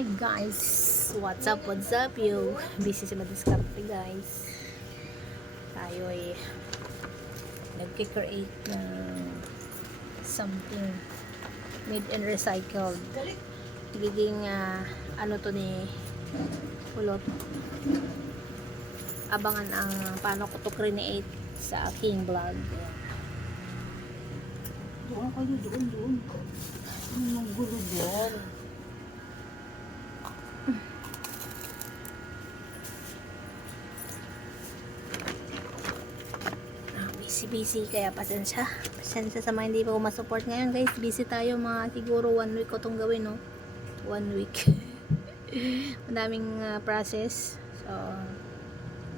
Hi guys! What's up? What's up you? Busy si Madiskarte guys. Tayo ay nagki-create ng something made and recycled. Giging ano to ni Kulot. Abangan ang paano ko to create sa aking vlog. Doon kayo, doon. Anong gulo doon? Busy kaya pasensya sa mga hindi pa ko masupport ngayon guys. Busy tayo, mga siguro 1 week ko tong gawin, no? 1 week. Madaming process, so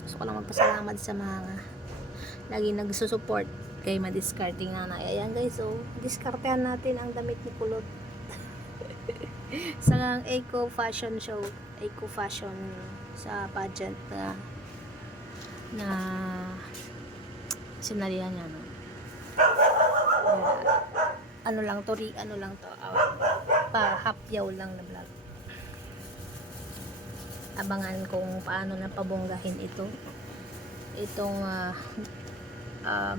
gusto ko lang magpasalamat sa mga lagi nagsusupport kay Madiscarding Nanay. Ayan guys, so diskartehan natin ang damit ni Kulot sa eco fashion show, eco fashion sa pageant na sinalihan niya, no? Ano lang to, pa-hapyaw lang na vlog. Abangan kung paano na pabonggahin itong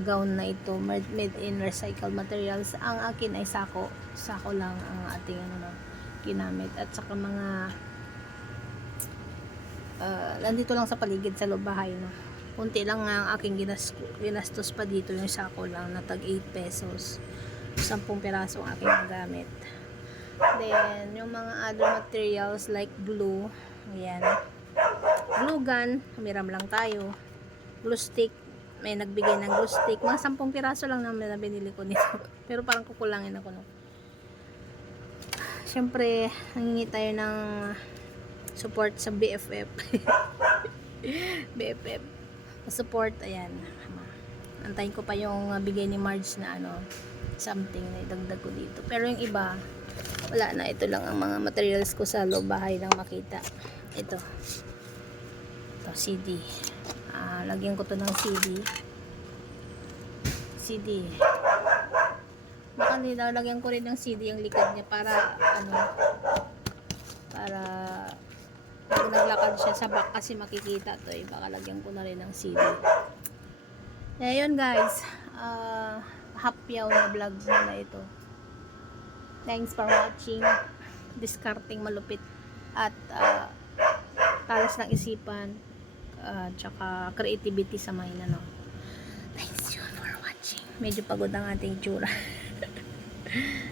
gown na ito, made in recycled materials. Ang akin ay sako lang ang ating ginamit, at saka mga nandito lang sa paligid sa loob bahay, no? Kunti lang ang aking ginastos pa dito, yung sako lang na tag 8 pesos, 10 piraso ang aking nagamit. Then yung mga other materials like glue, ayan, glue gun, humiram lang tayo. Glue stick, may nagbigay ng glue stick, mga 10 piraso lang naman na binili ko nito pero parang kukulangin ako, no? Syempre nangingi tayo ng support sa BFF. BFF support. Ayan, antayin ko pa yung bigay ni Marge na something na idagdag ko dito, pero yung iba wala na. Ito lang ang mga materials ko sa loob bahay lang makita. Ito CD, lagyan ko to ng CD. Baka nilalagyan ko rin ng CD yung likod niya para pag naglakad siya sa back kasi makikita to, baka lagyan ko na rin ng CD. Ayun guys, hapyaw na vlog na ito. Thanks for watching. Discarding malupit at talas ng isipan, tsaka creativity sa mind, no? Thanks you for watching. Medyo pagod ang ating tsura.